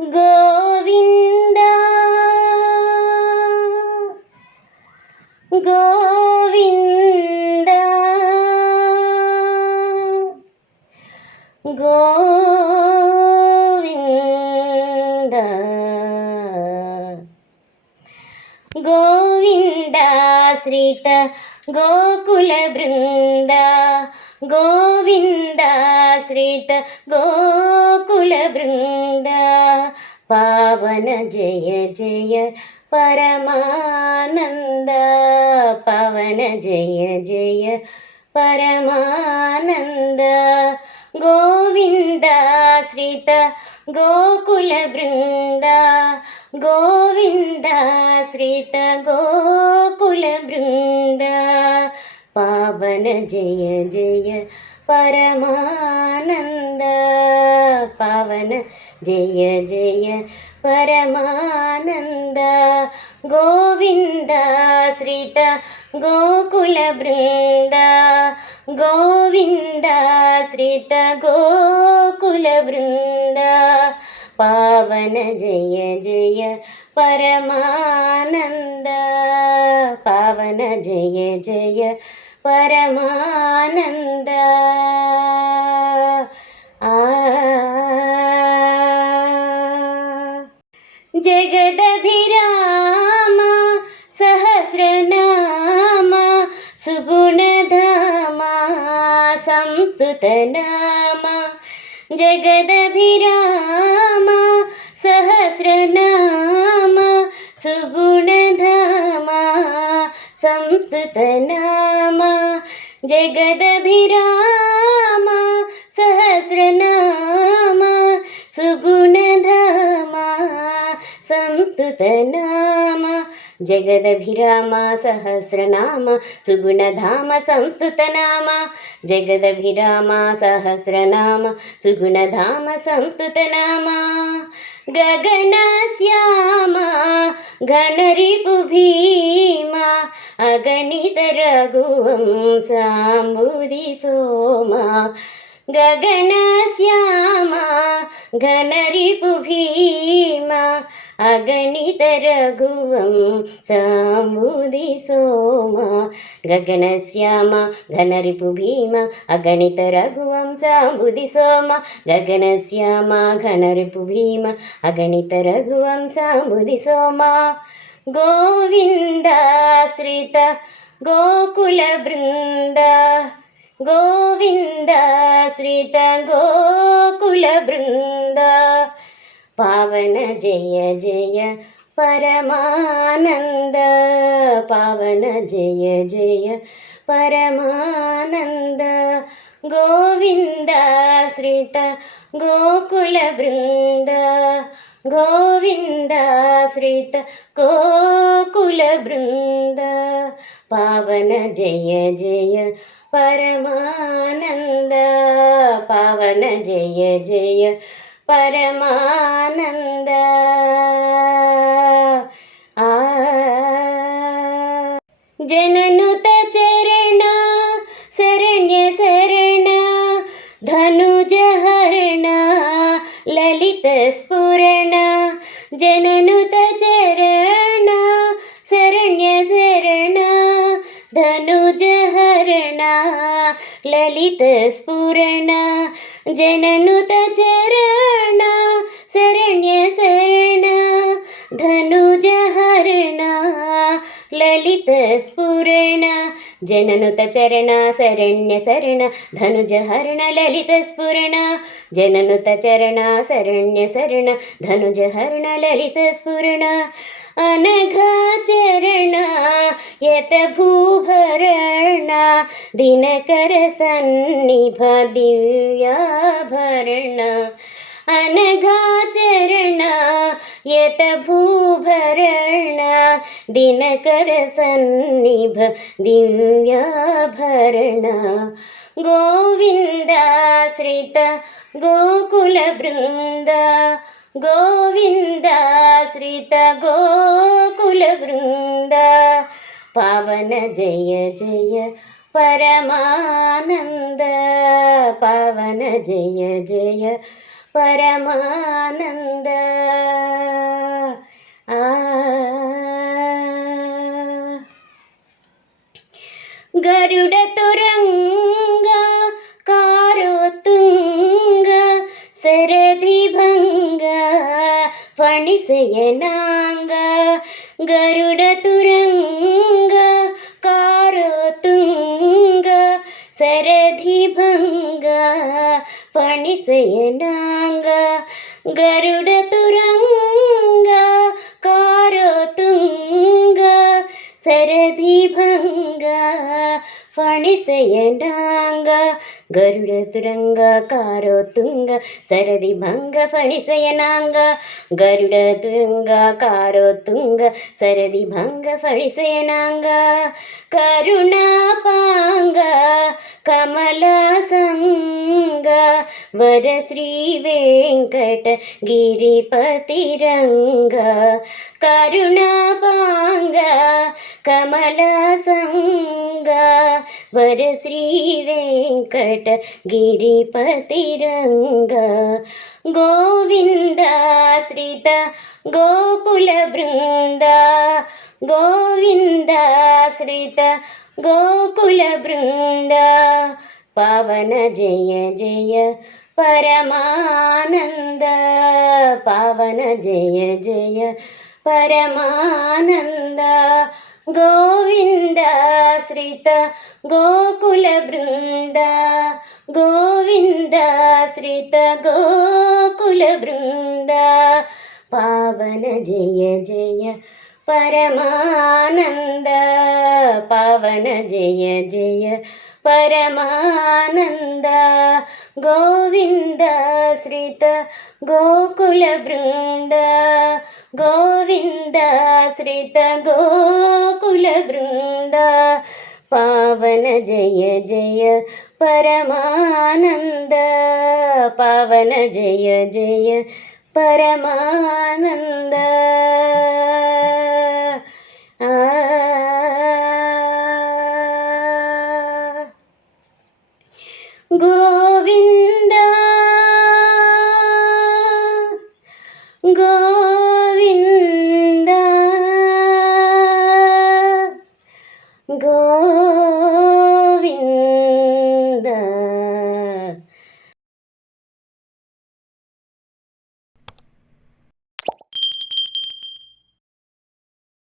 ಗೋವಿಂದ ಗೋವಿಂದ ಗೋವಿಂದ ಗೋವಿಂದಾಶ್ರಿತ ಗೋಕುಲ ಬೃಂದ ಗೋವಿಂದಾಶ್ರಿತ ಗೋಕುಲ ಬೃಂದ ಪಾವನ ಜಯ ಜಯ ಪರಮಾನಂದ ಪವನ ಜಯ ಜಯ ಪರಮಾನಂದ ಗೋವಿಂದಾಶ್ರಿತ ಗೋಕುಲ ಬೃಂದ ಗೋವಿಂದಾಶ್ರಿತ ಗೋಕುಲ ಬೃಂದ ಪಾವನ ಜಯ ಜಯ ಪರಮಾನಂದ ಪಾವನ ಜಯ ಜಯ ಪರಮಾನಂದ ಗೋವಿಂದಾಶ್ರಿತ ಗೋಕುಲ ಬೃಂದ ಗೋವಿಂದಾಶ್ರಿತ ಗೋಕುಲ ಬೃಂದ ಪಾವನ ಜಯ ಜಯ ಪರಮಾನಂದ ಪಾವನ ಜಯ ಜಯ ಪರಮಾನಂದ ಜಗದಭಿರಾಮ ಸಹಸ್ರನಾಮ ಸುಗುಣಧಾಮ ಸಂಸ್ತುತನಾಮ ಜಗದಭಿರಾಮ ಸಹಸ್ರನಾಮ ಸುಗುಣಧಾಮ ಸಂಸ್ತುತನಾಮ ಜಗದಭಿರಾಮ ಸಹಸ್ರನಾಮ ಸುಗುಣಧಾಮ ಸಂಸ್ತುತನಾಮ ಜಗದಭಿರಾಮ ಸಹಸ್ರನಾಮ ಸುಗುಣಧಾಮ ಸಂಸ್ತುತನಾಮ ಜಗದಭಿರಾಮ ಸಹಸ್ರನಾಮ ಸುಗುಣಧಾಮ ಸಂಸ್ತುತನಾಮ ಗಗನಶ್ಯಾಮ ಘನರಿಪು ಭೀಮ ಅಗಣಿತ ರಘುವಂಶಾಂಬುಧಿ ಸೋಮ ಗಗನಶ್ಯಾಮ ಘನರಿಪು ಭೀಮ ಅಗಣಿತ ರಘುವಂಶಾಂಬುಧಿ ಸೋಮ ಗಗನಶ್ಯಾಮ ಘನರಿಪು ಭೀಮ ಅಗಣಿತ ರಘುವಂಶಾಂಬುಧಿ ಸೋಮ ಗಗನಶ್ಯಾಮ ಘನರಿಪು ಭೀಮ ಅಗಣಿತ ರಘುವಂಶಾಂಬುಧಿ ಸೋಮ ಗೋವಿಂದಾಶ್ರಿತ ಗೋಕುಲ ಬೃಂದ ಗೋವಿಂದಾಶ್ರಿತ ಗೋಕುಲ ಬೃಂದ ಪಾವನ ಜಯ ಜಯ ಪರಮಾನಂದ ಪಾವನ ಜಯ ಜಯ ಪರಮಾನಂದ ಗೋವಿಂದಾಶ್ರಿತ ಗೋಕುಲ ಬೃಂದ ಗೋವಿಂದಾಶ್ರಿತ ಗೋಕುಲ ಬೃಂದ ಪಾವನ ಜಯ ಜಯ ಪರಮಾನಂದ ಪಾವನ ಜಯ ಜಯ ಪರಮಾನಂದ ಜನನುತ ಚರಣ ಶರಣ್ಯ ಶರಣ ಧನುಜ ಹರಣ ಲಲಿತ ಸ್ಫುರಣ ಜನನುತ ಚರಣ ಶರಣ್ಯ ಶರಣ ಧನುಜ ಹರಣ ಲಲಿತ ಸ್ಫುರಣ ಜನನುತ ಚರಣ ಶರಣ್ಯ ಶರಣ ಧನುಜ ಹರಣ ಲಲಿತ ಸ್ಫುರಣ ಜನನುತ ಚರಣ ಶರಣ್ಯ ಶರಣ ಧನುಜ ಹರಣ ಲಲಿತ ಸ್ಫುರಣ ಜನನುತ ಚರಣ ಶರಣ್ಯ ಶರಣ ಧನುಜ ಹರಣ ಲಲಿತ ಸ್ಫುರಣ ಅನಘಾಚರಣ ಯತ ಭೂಭರಣ ದಿನಕರ ಸನ್ನಿಭ ದಿವ್ಯಾಭರಣ ಅನಘಾಚರಣ ಯತ ಭೂಭರಣ ದಿನಕರ ಸನ್ನಿಭ ದಿವ್ಯಾಭರಣ ಗೋವಿಂದಾಶ್ರಿತ ಗೋಕುಲ ಬೃಂದ ಗೋವಿಂದಾಶ್ರಿತ ಗೋಕುಲ ಬೃಂದ ಪಾವನ ಜಯ ಜಯ ಪರಮಾನಂದ ಪಾವನ ಜಯ ಜಯ ಪರಮಾನಂದ ಆ ಗರುಡ ತುರಂಗ ಕಾರೋತುಂಗ ಸರದಿ ಭಂಗ ಫಣಿಸೆಯನಾಂಗ ಗರುಡ ತುರಂಗ ಕಾರೋತುಂಗ ಸರದಿ ಭಂಗ ಫಣಿಸೆಯನಾಂಗ ಗರುಡ ತುರಂಗ ಕಾರೋತುಂಗ ಸರದಿ ಭಂಗ ಫಣಿಸೆಯನಾಂಗ ಗರುಡ ತುರಂಗ ಕಾರೋತುಂಗ ಸರದಿ ಭಂಗ ಫಣಿಸೆಯನಾಂಗ ಗರುಡ ತುರಂಗ ಕಾರೋತುಂಗ ಸರದಿ ಭಂಗ ಫಣಿಸೆಯನಾಂಗ ಕರುಣಾಪಾಂಗ ಕಮಲ ಸಂಗ ವರ ಶ್ರೀ ವೆಂಕಟ ಗಿರಿಪತಿರಂಗ ಕರುಣಾಪಾಂಗ ಕಮಲ ಸಂಗ ವರ ಶ್ರೀ ವೆಂಕಟ ಗಿರಿಪತಿರಂಗ ಗೋವಿಂದ ಶ್ರಿತ ಗೋಕುಲ ಬೃಂದ ಗೋವಿಂದ ಶ್ರಿತ ಗೋಕುಲ ಬೃಂದ ಪಾವನ ಜಯ ಜಯ ಪರಮಾನಂದ ಪಾವನ ಜಯ ಜಯ ಪರಮಾನಂದ ಗೋವಿಂದ ಶ್ರಿತ ಗೋಕುಲ ಬೃಂದ ಗೋವಿಂದ ಶ್ರಿತ ಗೋಕುಲ ಬೃಂದ ಪಾವನ ಜಯ ಜಯ ಪರಮಾನಂದ ಪಾವನ ಜಯ ಜಯ ಪರಮಾನಂದ ಗೋವಿಂದ ಶ್ರಿತ ಗೋಕುಲ ಬೃಂದ ಗೋವಿಂದ ಶ್ರಿತ ಗೋಕುಲ ಬೃಂದ ಪಾವನ ಜಯ ಜಯ ಪರಮಾನಂದ ಪಾವನ ಜಯ ಜಯ ಪರಮಾನಂದ ಗೋವಿಂದ ಗೋವಿಂದ ಗೋ